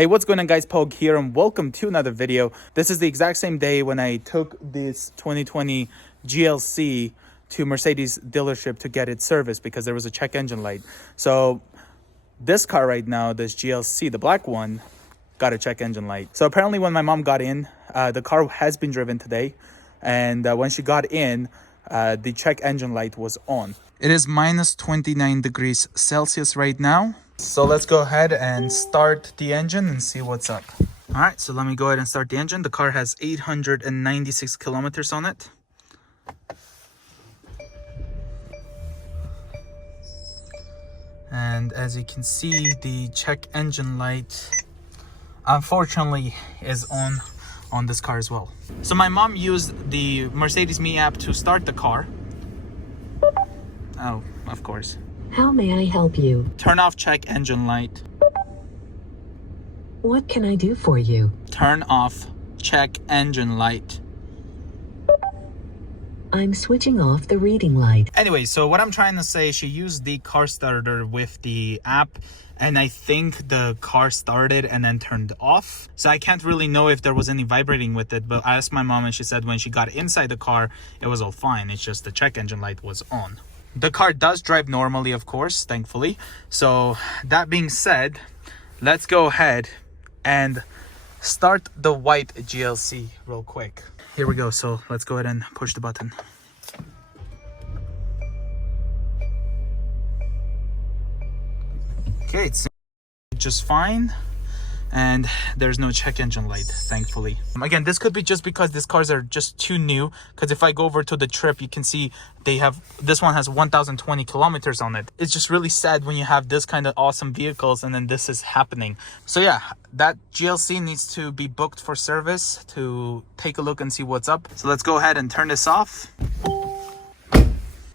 Hey, what's going on guys, Pog here and welcome to another video. This is the exact same day when I took this 2020 GLC to Mercedes dealership to get it serviced because there was a check engine light. So this car right now, this GLC, the black one, got a check engine light. So apparently when my mom got in, the car has been driven today. And when she got in, the check engine light was on. It is minus 29 degrees Celsius right now. So let's go ahead and start the engine and see what's up. All right, so let me go ahead and start the engine. The car has 896 kilometers on it. And as you can see, the check engine light, unfortunately, is on this car as well. So my mom used the Mercedes Me app to start the car. Oh, of course. How may I help you? Turn off check engine light. What can I do for you? Turn off check engine light. I'm switching off the reading light. Anyway, so what I'm trying to say, she used the car starter with the app, and I think the car started and then turned off. So I can't really know if there was any vibrating with it, but I asked my mom and she said when she got inside the car, it was all fine. It's just the check engine light was on. The car does drive normally, of course, thankfully. So that being said, let's go ahead and start the white GLC real quick. Here we go. So let's go ahead and push the button. Okay, it's just fine. And there's no check engine light, thankfully. Again, this could be just because these cars are just too new, because if I go over to the trip, you can see this one has 1020 kilometers on it. It's just really sad when you have this kind of awesome vehicles and then this is happening. So yeah, that GLC needs to be booked for service to take a look and see what's up. So let's go ahead and turn this off.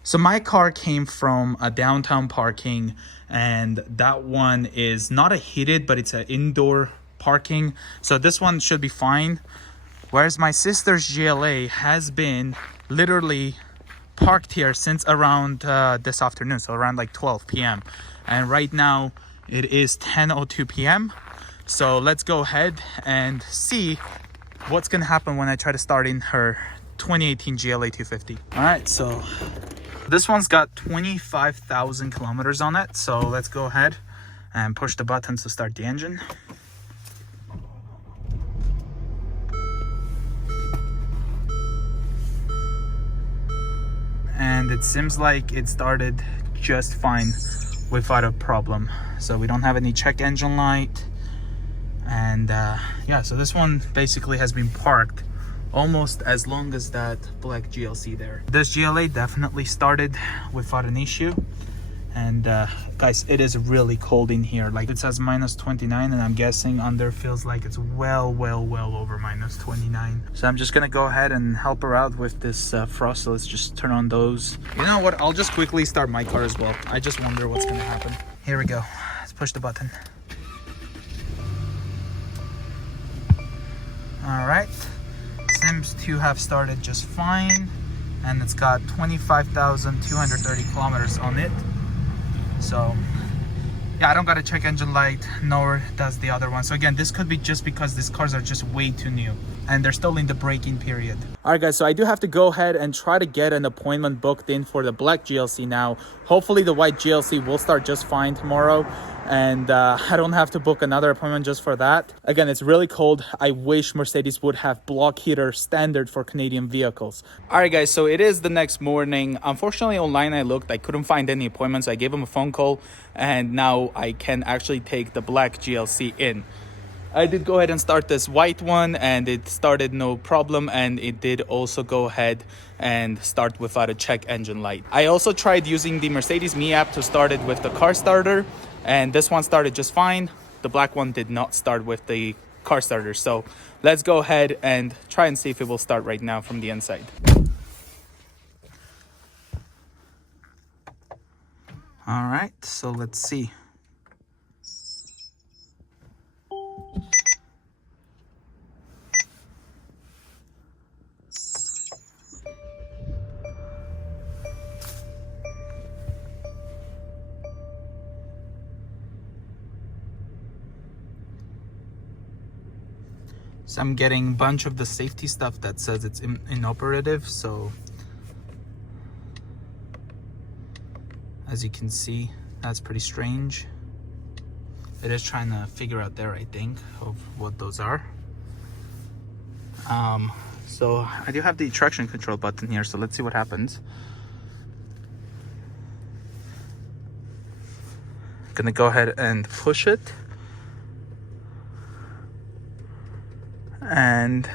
So my car came from a downtown parking, and that one is not a heated, but it's an indoor parking. So this one should be fine. Whereas my sister's GLA has been literally parked here since around this afternoon, so around like 12 p.m. And right now it is 10:02 p.m. So let's go ahead and see what's gonna happen when I try to start in her 2018 GLA 250. All right, so this one's got 25,000 kilometers on it. So let's go ahead and push the buttons to start the engine. And it seems like it started just fine without a problem. So we don't have any check engine light. And yeah, so this one basically has been parked almost as long as that black GLC there. This GLA definitely started without an issue. And guys, it is really cold in here. Like it says minus 29, and I'm guessing under feels like it's well over minus 29. So I'm just gonna go ahead and help her out with this frost. So let's just turn on those. You know what, I'll just quickly start my car as well. I just wonder what's gonna happen. Here we go, let's push the button. All right, seems to have started just fine, and it's got 25,230 kilometers on it. So yeah, I don't got a check engine light, nor does the other one. So again, this could be just because these cars are just way too new and they're still in the break-in period. All right guys, so I do have to go ahead and try to get an appointment booked in for the black GLC now. Hopefully the white GLC will start just fine tomorrow, and I don't have to book another appointment just for that. Again, it's really cold. I wish Mercedes would have block heater standard for Canadian vehicles. All right guys, so it is the next morning. Unfortunately, online I looked, I couldn't find any appointments. I gave them a phone call, and now I can actually take the black GLC in. I did go ahead and start this white one, and it started no problem, and it did also go ahead and start without a check engine light. I also tried using the Mercedes Me app to start it with the car starter, and this one started just fine. The black one did not start with the car starter. So let's go ahead and try and see if it will start right now from the inside. All right, so let's see. So I'm getting a bunch of the safety stuff that says it's inoperative. So as you can see, that's pretty strange. It is trying to figure out there, I think, of what those are. So I do have the traction control button here, so let's see what happens. Gonna go ahead and push it. And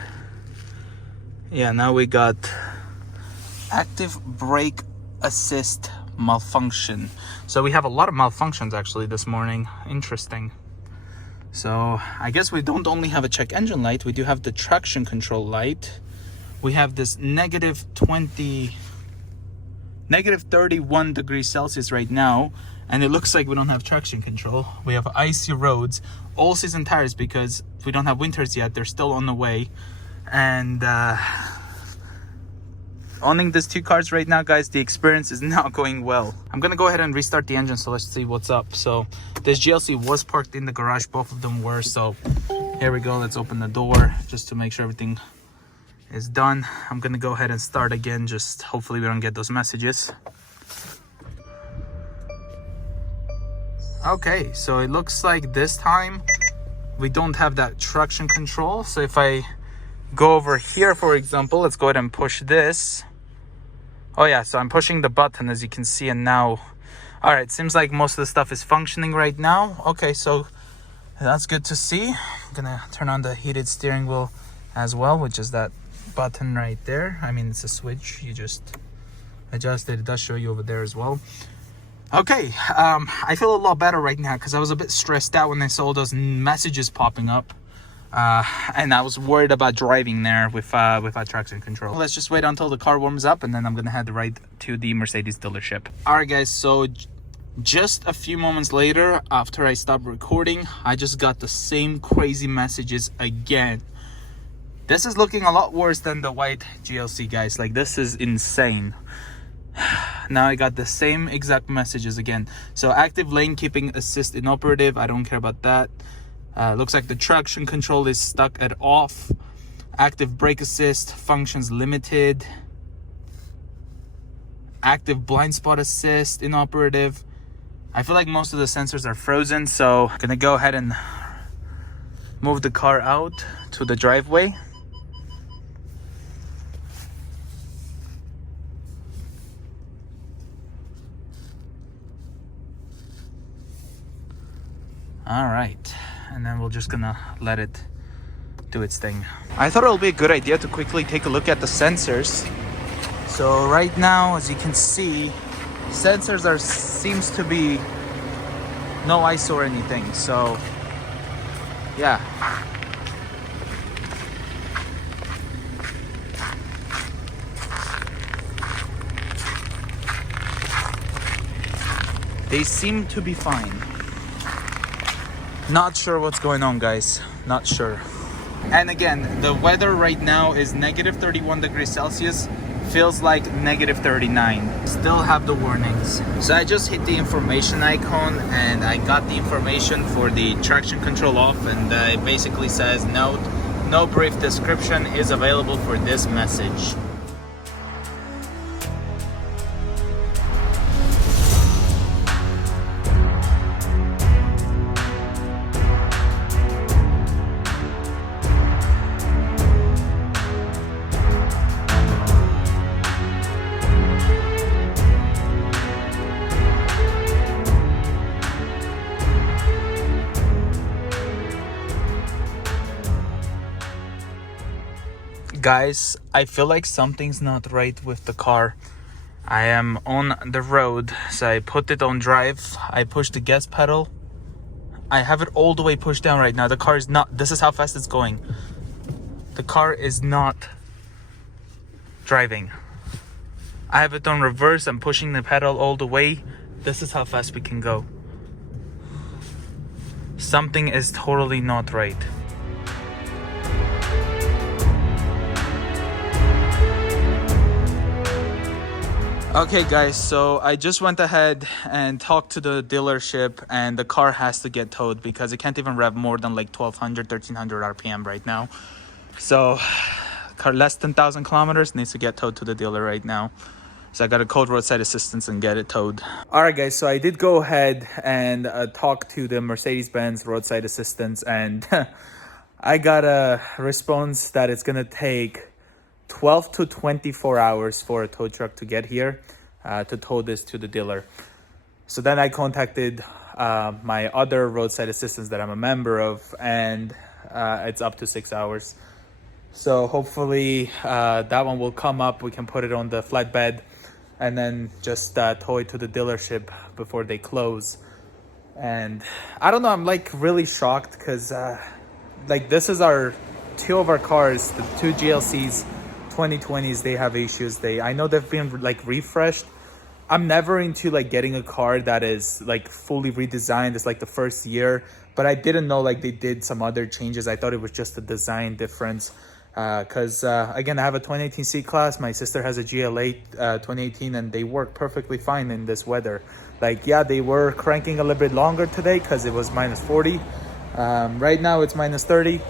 yeah, now we got active brake assist malfunction. So we have a lot of malfunctions actually this morning. Interesting. So I guess we don't only have a check engine light, we do have the traction control light. We have this negative 31 degrees Celsius right now, and it looks like we don't have traction control. We have icy roads, all season tires because we don't have winters yet. They're still on the way. And owning these two cars right now, guys, the experience is not going well. I'm gonna go ahead and restart the engine, so let's see what's up. So this GLC was parked in the garage, both of them were. So here we go, let's open the door just to make sure everything is done. I'm gonna go ahead and start again, just hopefully we don't get those messages. Okay, so it looks like this time we don't have that traction control. So if I go over here, for example, let's go ahead and push this. Oh yeah, so I'm pushing the button, as you can see, and now, all right, seems like most of the stuff is functioning right now. Okay, so that's good to see. I'm gonna turn on the heated steering wheel as well, which is that button right there. I mean, it's a switch, you just adjust it. It does show you over there as well. Okay, I feel a lot better right now because I was a bit stressed out when I saw those messages popping up. And I was worried about driving there without traction control. Let's just wait until the car warms up, and then I'm gonna head right to the Mercedes dealership. All right, guys, so just a few moments later, after I stopped recording, I just got the same crazy messages again. This is looking a lot worse than the white GLC, guys. Like, this is insane. Now I got the same exact messages again. So active lane keeping assist inoperative, I don't care about that. Looks like the traction control is stuck at off. Active brake assist functions limited. Active blind spot assist inoperative. I feel like most of the sensors are frozen, so I'm gonna go ahead and move the car out to the driveway. All right, and then we're just gonna let it do its thing. I thought it would be a good idea to quickly take a look at the sensors. So right now, as you can see, sensors seems to be no ISO or anything. So yeah. They seem to be fine. Not sure what's going on, guys. Not sure. And again, the weather right now is negative 31 degrees Celsius. Feels like negative 39. Still have the warnings. So I just hit the information icon and I got the information for the traction control off, and it basically says note, no brief description is available for this message. Guys, I feel like something's not right with the car. I am on the road, so I put it on drive. I push the gas pedal. I have it all the way pushed down right now. The car is not, this is how fast it's going. The car is not driving. I have it on reverse. I'm pushing the pedal all the way. This is how fast we can go. Something is totally not right. Okay guys, so I just went ahead and talked to the dealership, and the car has to get towed because it can't even rev more than like 1200, 1300 RPM right now. So car less than 1,000 kilometers, needs to get towed to the dealer right now. So I got to call roadside assistance and get it towed. All right, guys. So I did go ahead and talk to the Mercedes-Benz roadside assistance, and I got a response that it's gonna take 12 to 24 hours for a tow truck to get here to tow this to the dealer. So then I contacted my other roadside assistance that I'm a member of, and it's up to 6 hours. So hopefully that one will come up. We can put it on the flatbed and then just tow it to the dealership before they close. And I don't know, I'm like really shocked because like this is two of our cars, the two GLCs 2020s. They have issues. I know they've been like refreshed. I'm never into like getting a car that is like fully redesigned. It's like the first year, but I didn't know like they did some other changes. I thought it was just a design difference. Because again, I have a 2018 C-Class. My sister has a GLA 2018, and they work perfectly fine in this weather. Like, yeah, they were cranking a little bit longer today because it was -40. Right now it's -30.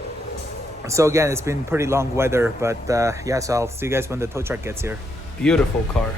So again, it's been pretty long weather, but yeah, so I'll see you guys when the tow truck gets here. Beautiful car.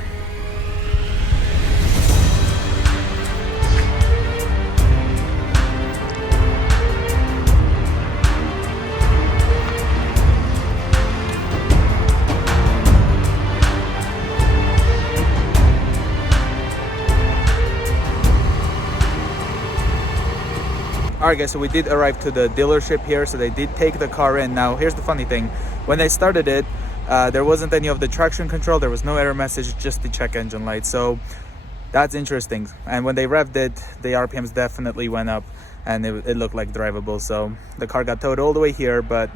All right, guys, so we did arrive to the dealership here. So they did take the car in. Now, here's the funny thing. When they started it, there wasn't any of the traction control. There was no error message, just the check engine light. So that's interesting. And when they revved it, the RPMs definitely went up, and it looked like drivable. So the car got towed all the way here, but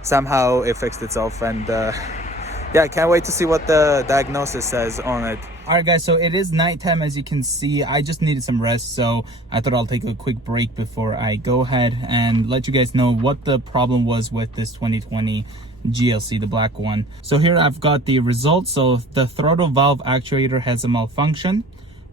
somehow it fixed itself. And yeah, I can't wait to see what the diagnosis says on it. All right, guys, so it is nighttime. As you can see, I just needed some rest, so I thought I'll take a quick break before I go ahead and let you guys know what the problem was with this 2020 GLC, the black one. So here I've got the results. So the throttle valve actuator has a malfunction.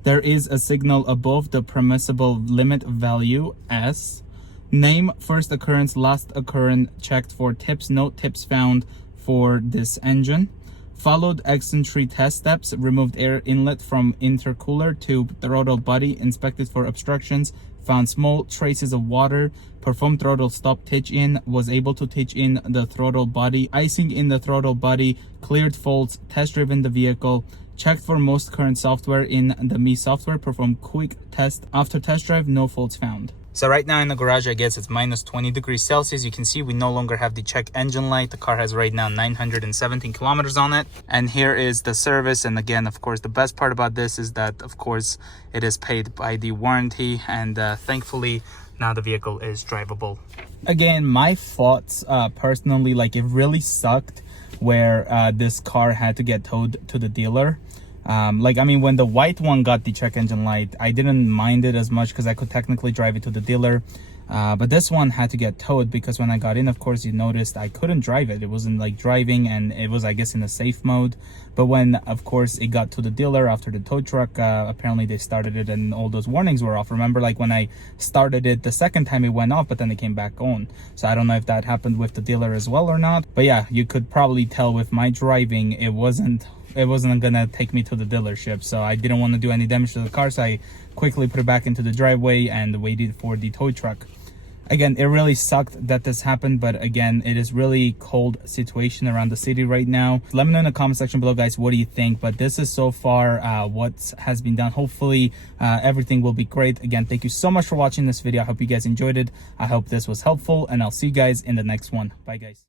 There is a signal above the permissible limit value S. Name, first occurrence, last occurrence checked for tips. No tips found for this engine. Followed eccentric test steps, removed air inlet from intercooler tube, throttle body, inspected for obstructions, found small traces of water, performed throttle stop titch in, was able to titch in the throttle body, icing in the throttle body, cleared faults, test driven the vehicle, checked for most current software in the Me software, performed quick test. After test drive, no faults found. So right now in the garage, I guess it's -20 degrees Celsius. You can see we no longer have the check engine light. The car has right now 917 kilometers on it. And here is the service. And again, of course, the best part about this is that, of course, it is paid by the warranty. And thankfully, now the vehicle is drivable. Again, my thoughts personally, like it really sucked where this car had to get towed to the dealer. Like, I mean, when the white one got the check engine light, I didn't mind it as much because I could technically drive it to the dealer. But this one had to get towed because when I got in, of course, you noticed I couldn't drive it. It wasn't like driving, and it was, I guess, in a safe mode. But when, of course, it got to the dealer after the tow truck, apparently they started it and all those warnings were off. Remember, like when I started it the second time, it went off, but then it came back on. So I don't know if that happened with the dealer as well or not. But yeah, you could probably tell with my driving, it wasn't gonna take me to the dealership, so I didn't want to do any damage to the car, so I quickly put it back into the driveway and waited for the tow truck. Again, it really sucked that this happened, but again, it is really cold situation around the city right now. Let me know in the comment section below, guys, what do you think? But this is so far what has been done. Hopefully everything will be great. Again, thank you so much for watching this video. I hope you guys enjoyed it. I hope this was helpful, and I'll see you guys in the next one. Bye, guys.